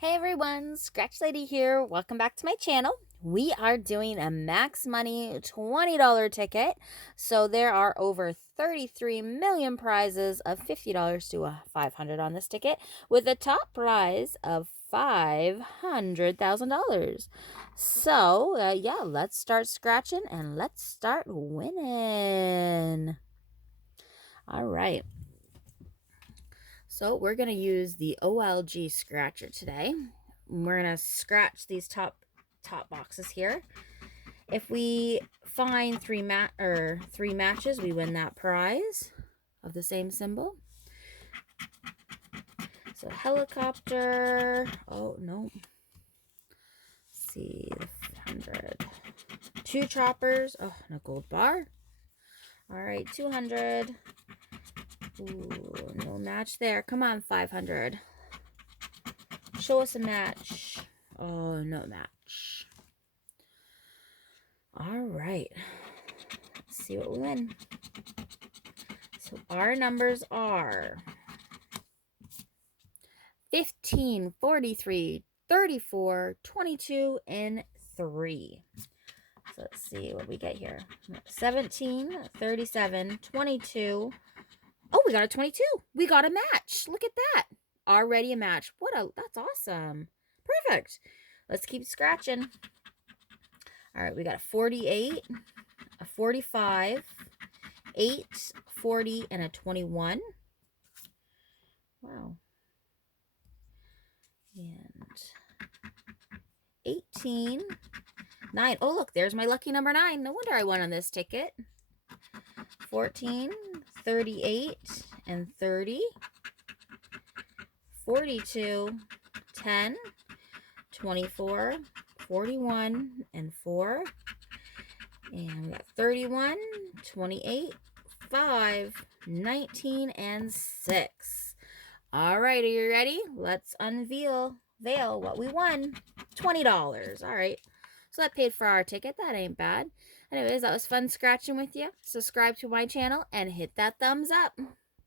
Hey everyone, ScratchLady here. Welcome back to my channel. We are doing a max money $20 ticket. So there are over 33 million prizes of $50 to $500 on this ticket with a top prize of $500,000. So yeah, let's start scratching and let's start winning. All right. So we're going to use the OLG scratcher today. We're going to scratch these top boxes here. If we find three matches, we win that prize of the same symbol. So helicopter. Oh no. Let's see, 100. Two choppers. Oh, no gold bar. All right, 200. Ooh, no match there. Come on, 500. Show us a match. Oh, no match. All right. Let's see what we win. So our numbers are 15, 43, 34, 22, and 3. So let's see what we get here. 17, 37, 22. Oh, we got a 22. We got a match. Look at that. Already a match. That's awesome. Perfect. Let's keep scratching. All right, we got a 48, a 45, 8, 40, and a 21. Wow. And 18, 9. Oh, look, there's my lucky number 9. No wonder I won on this ticket. 14, 38, and 30. 42, 10, 24, 41, and 4. And we got 31, 28, 5, 19, and 6. All right, are you ready? Let's unveil what we won. $20. All right. So that paid for our ticket. That ain't bad. Anyways, that was fun scratching with you. Subscribe to my channel and hit that thumbs up.